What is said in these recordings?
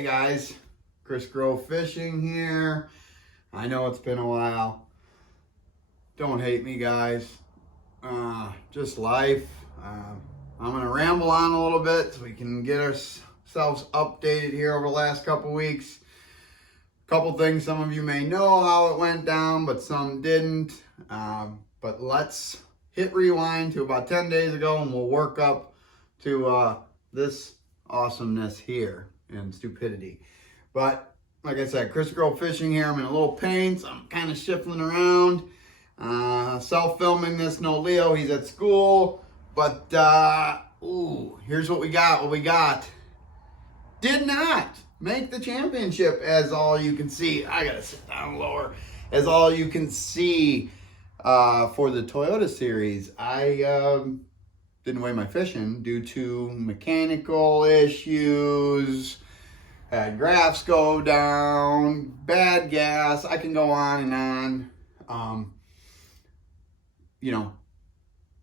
Hey guys, Chris Grove Fishing here. I know it's been a while. Don't hate me, guys. Just life. I'm gonna ramble on a little bit so we can get ourselves updated here over the last couple weeks. Couple things some of you may know how it went down, but some didn't. But let's hit rewind to about 10 days ago and we'll work up to this awesomeness here and stupidity. But like I said, Chris Grove Fishing here. I'm in a little pain, so I'm kind of shuffling around. Self-filming this, no Leo, he's at school. But here's what we got. Did not make the championship, as all you can see. I gotta sit down lower. As all you can see for the Toyota series, I didn't weigh my fishing due to mechanical issues, had graphs go down, bad gas. I can go on and on.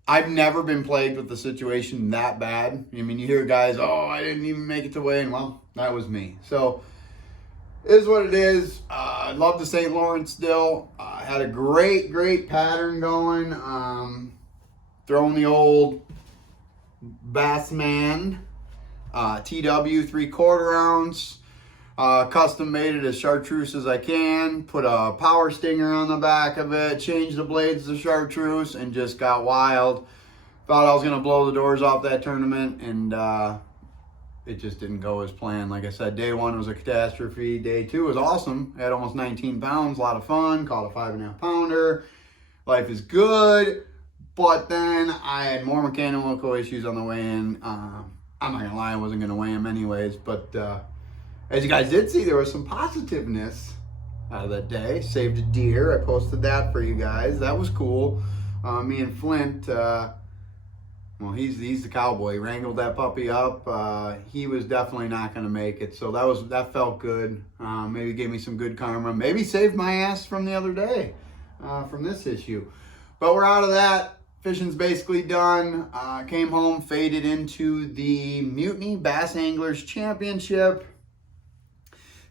I've never been plagued with the situation that bad. I mean, you hear guys, oh, I didn't even make it to weigh-in. Well, that was me. So, it is what it is. I love the St. Lawrence still. Had a great pattern going. Throwing the old Bassman TW 3/4 ounce. Custom made it as chartreuse as I can. Put a power stinger on the back of it. Changed the blades to chartreuse and just got wild. Thought I was going to blow the doors off that tournament, and it just didn't go as planned. Like I said, day one was a catastrophe. Day two was awesome. Had almost 19 pounds, a lot of fun. Caught a 5.5 pounder. Life is good. But then I had more mechanical issues on the way in. I'm not going to lie, I wasn't going to weigh him anyways. But as you guys did see, there was some positiveness out of that day. Saved a deer. I posted that for you guys. That was cool. Me and Flint, well, he's the cowboy. He wrangled that puppy up. He was definitely not going to make it. So that felt good. Maybe gave me some good karma. Maybe saved my ass from the other day, from this issue. But we're out of that. Fishing's basically done. Came home, faded into the Mutiny Bass Anglers Championship.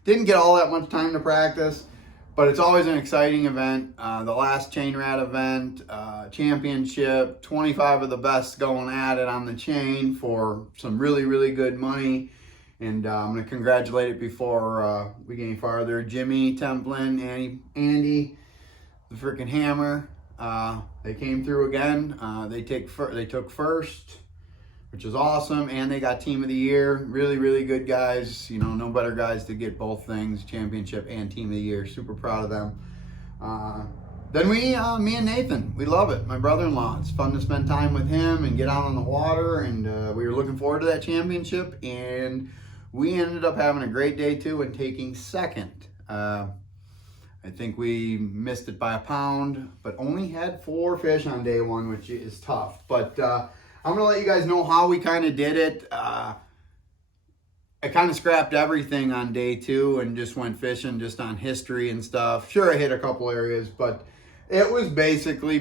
Didn't get all that much time to practice, but it's always an exciting event. The last chain rat event, championship, 25 of the best going at it on the chain for some really good money. And I'm going to congratulate it before we get any farther. Jimmy, Templin, Andy, the freaking hammer. They came through again. They took first, which is awesome, and they got team of the year. Really good guys. No better guys to get both things, championship and team of the year. Super proud of them. Then me and Nathan, we love it. My brother-in-law. It's fun to spend time with him and get out on the water, and we were looking forward to that championship, and we ended up having a great day too and taking second. I think we missed it by a pound, but only had 4 fish on day one, which is tough. But I'm going to let you guys know how we kind of did it. I kind of scrapped everything on day 2 and just went fishing just on history and stuff. Sure, I hit a couple areas, but it was basically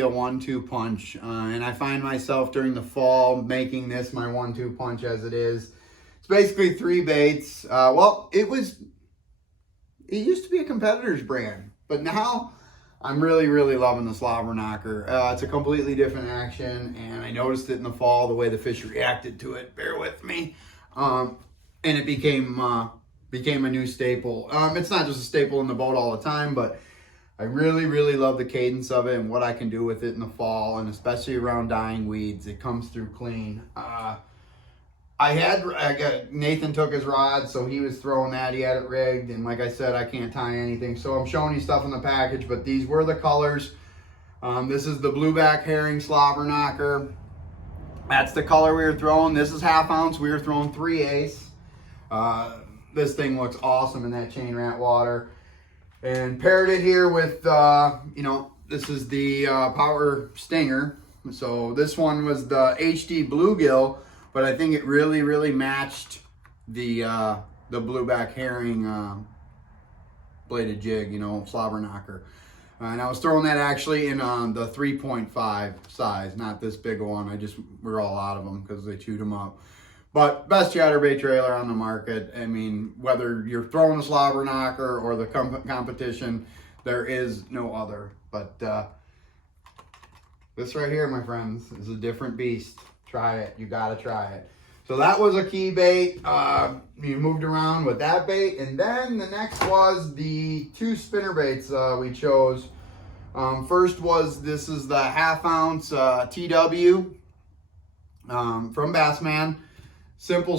a 1-2 punch. And I find myself during the fall making this my 1-2 punch as it is. It's basically 3 baits. It used to be a competitor's brand, but now I'm really loving the slobber knocker. It's a completely different action, and I noticed it in the fall, the way the fish reacted to it. Bear with me. And it became a new staple. It's not just a staple in the boat all the time, but I really love the cadence of it and what I can do with it in the fall, and especially around dying weeds. It comes through clean. Nathan took his rod, so he was throwing that. He had it rigged, and like I said, I can't tie anything, so I'm showing you stuff in the package, but these were the colors. This is the blueback herring slobber knocker. That's the color we were throwing. This is 1/2 ounce. We were throwing 3/8. This thing looks awesome in that chain rat water. And paired it here with, this is the power stinger. So this one was the HD bluegill, but I think it really matched the blueback herring bladed jig, slobber knocker. And I was throwing that actually in the 3.5 size, not this big one. We're all out of them because they chewed them up. But best chatterbait trailer on the market. I mean, whether you're throwing a slobber knocker or the competition, there is no other. But this right here, my friends, is a different beast. Try it. You got to try it. So that was a key bait. We moved around with that bait. And then the next was the 2 spinner baits we chose. First was, this is the 1/2 ounce TW from Bassman. Simple.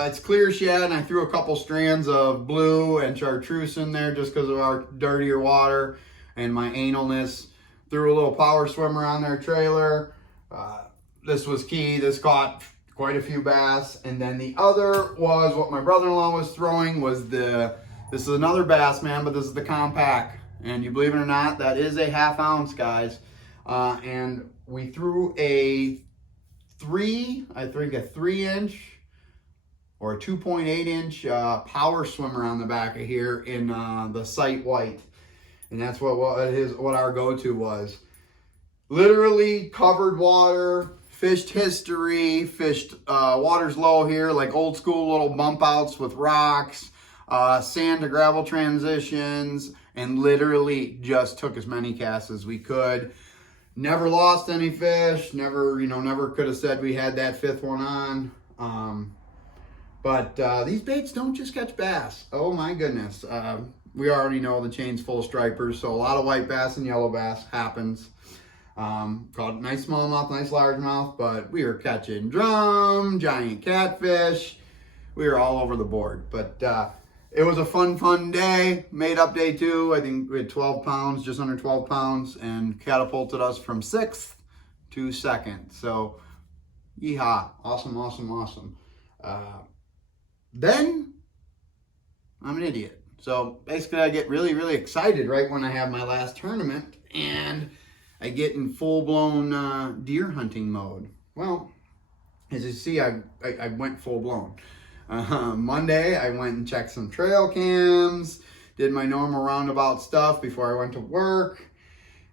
It's clear shad, and I threw a couple strands of blue and chartreuse in there just because of our dirtier water and my analness. Threw a little power swimmer on their trailer. This was key. This caught quite a few bass. And then the other was what my brother-in-law was throwing, was this is another Bassman, but this is the compact. And you believe it or not, that is a 1/2 ounce, guys. And we threw a 3-inch or a 2.8-inch power swimmer on the back of here in the Sight White. And that's what our go-to was. Literally covered water, fished history, fished waters low here, like old school little bump outs with rocks, sand to gravel transitions, and literally just took as many casts as we could. Never lost any fish, never could have said we had that 5th one on. But these baits don't just catch bass. Oh my goodness. We already know the chain's full of stripers, so a lot of white bass and yellow bass happens. Caught nice smallmouth, nice largemouth, but we were catching drum, giant catfish. We were all over the board. But it was a fun day. Made up day 2. I think we had 12 pounds, just under 12 pounds, and catapulted us from 6th to 2nd. So, yeehaw. Awesome. Then, I'm an idiot. So, basically, I get really excited right when I have my last tournament, and I get in full-blown deer hunting mode. Well, as you see, I went full-blown. Monday, I went and checked some trail cams, did my normal roundabout stuff before I went to work,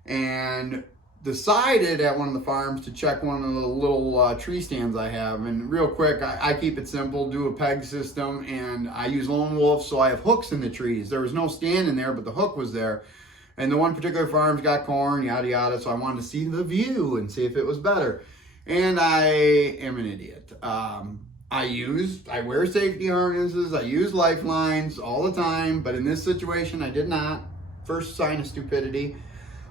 and decided at one of the farms to check one of the little tree stands I have. And real quick, I keep it simple, do a peg system, and I use Lone Wolf, so I have hooks in the trees. There was no stand in there, but the hook was there. And the one particular farm's got corn, yada yada, so I wanted to see the view and see if it was better. And I am an idiot. I wear safety harnesses, I use lifelines all the time, but in this situation I did not. First sign of stupidity.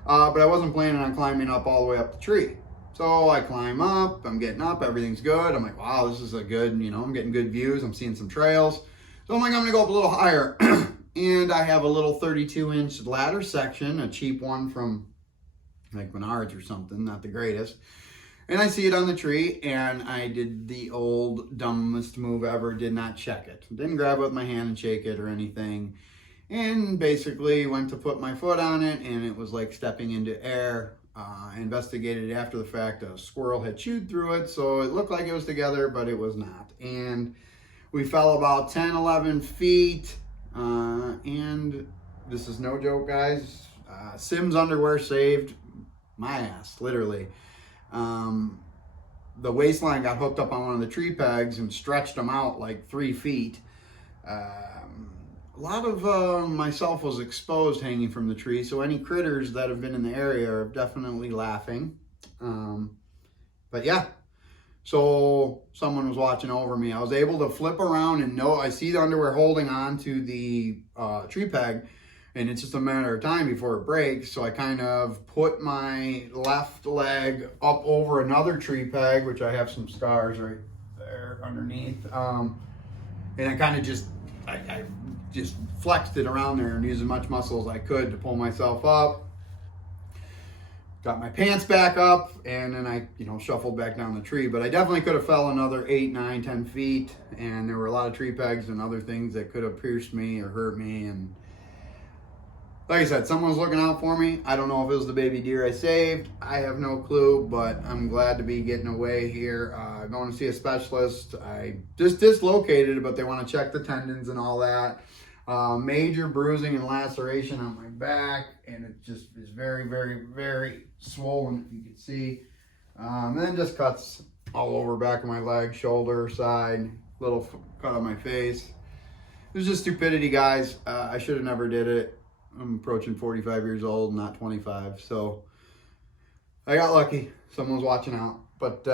But I wasn't planning on climbing up all the way up the tree. So I climb up, I'm getting up, everything's good. I'm like, wow, this is a good, I'm getting good views, I'm seeing some trails. So I'm like, I'm gonna go up a little higher. And I have a little 32-inch ladder section, a cheap one from like Menards or something, not the greatest. And I see it on the tree, and I did the old dumbest move ever, did not check it. Didn't grab it with my hand and shake it or anything. And basically went to put my foot on it, and it was like stepping into air. I investigated it after the fact. A squirrel had chewed through it, so it looked like it was together, but it was not. And we fell about 10, 11 feet. And this is no joke, guys. Sim's underwear saved my ass, literally. The waistline got hooked up on one of the tree pegs and stretched them out like 3 feet. A lot of myself was exposed hanging from the tree, so any critters that have been in the area are definitely laughing. But yeah, so someone was watching over me. I was able to flip around and I see the underwear holding on to the tree peg, and it's just a matter of time before it breaks. So I kind of put my left leg up over another tree peg, which I have some scars right there underneath. And I kind of I just flexed it around there and used as much muscle as I could to pull myself up. Got my pants back up, and then I, shuffled back down the tree. But I definitely could have fell another 8, 9, 10 feet, and there were a lot of tree pegs and other things that could have pierced me or hurt me. And like I said, someone was looking out for me. I don't know if it was the baby deer I saved. I have no clue, but I'm glad to be getting away here. Going to see a specialist. I just dislocated, but they want to check the tendons and all that. Major bruising and laceration on my back, and it just is very, very, very swollen, if you can see. And then just cuts all over back of my leg, shoulder, side, little cut on my face. It was just stupidity, guys. I should have never did it. I'm approaching 45 years old, not 25. So I got lucky. Someone's watching out. But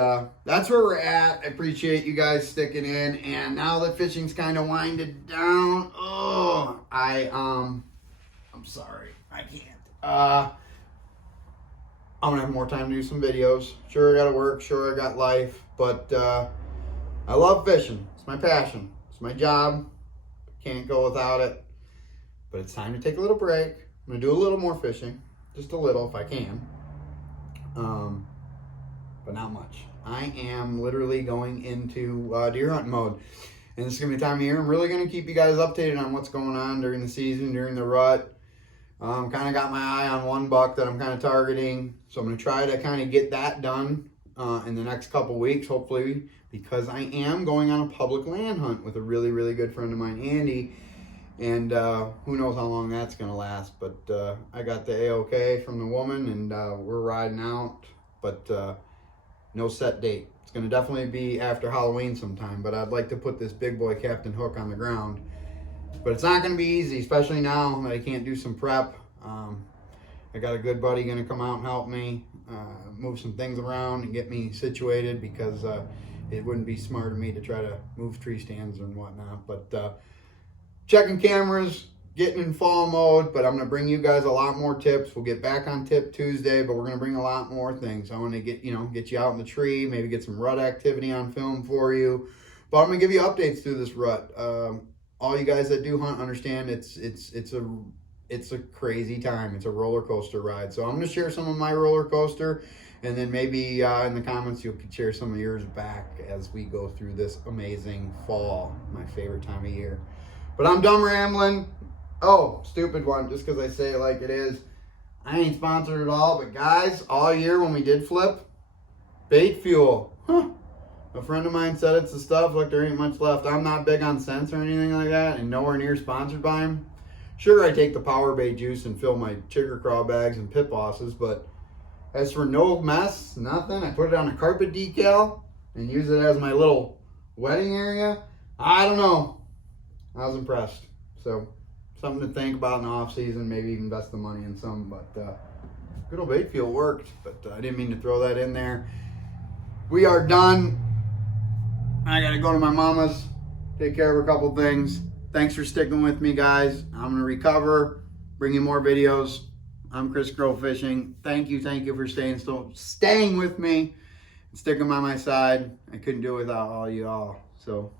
that's where we're at. I appreciate you guys sticking in. And now that fishing's kind of winded down, I'm sorry. I can't. I'm gonna have more time to do some videos. Sure, I gotta work. Sure, I got life. But I love fishing. It's my passion. It's my job. Can't go without it. But it's time to take a little break. I'm gonna do a little more fishing, just a little if I can, but not much. I am literally going into deer hunting mode, and this is gonna be the time of year I'm really gonna keep you guys updated on what's going on during the season, during the rut. Kind of got my eye on one buck that I'm kind of targeting, so I'm gonna try to kind of get that done in the next couple weeks, hopefully, because I am going on a public land hunt with a really, really good friend of mine, Andy. And who knows how long that's going to last. But I got the A-OK from the woman, and we're riding out. But no set date. It's going to definitely be after Halloween sometime. But I'd like to put this big boy Captain Hook on the ground. But it's not going to be easy, especially now that I can't do some prep. I got a good buddy going to come out and help me move some things around and get me situated, because it wouldn't be smart of me to try to move tree stands and whatnot. But checking cameras, getting in fall mode, but I'm going to bring you guys a lot more tips. We'll get back on Tip Tuesday, but we're going to bring a lot more things. I want to get you out in the tree, maybe get some rut activity on film for you. But I'm going to give you updates through this rut. All you guys that do hunt understand it's a crazy time. It's a roller coaster ride. So I'm going to share some of my roller coaster, and then maybe in the comments you could share some of yours back as we go through this amazing fall, my favorite time of year. But I'm done rambling. Oh, stupid one, just because I say it like it is. I ain't sponsored at all, but guys, all year when we did flip, bait fuel. A friend of mine said it's the stuff, like there ain't much left. I'm not big on scents or anything like that, and nowhere near sponsored by him. Sure, I take the Power Bait juice and fill my chigger craw bags and pit bosses, but as for no mess, nothing, I put it on a carpet decal and use it as my little wedding area. I don't know. I was impressed. So, something to think about in the off season. Maybe even invest the money in some. But good old bait fuel worked. But I didn't mean to throw that in there. We are done. I got to go to my mama's, take care of a couple things. Thanks for sticking with me, guys. I'm going to recover, bring you more videos. I'm Chris Crow Fishing. Thank you for staying with me and sticking by my side. I couldn't do it without all you all. So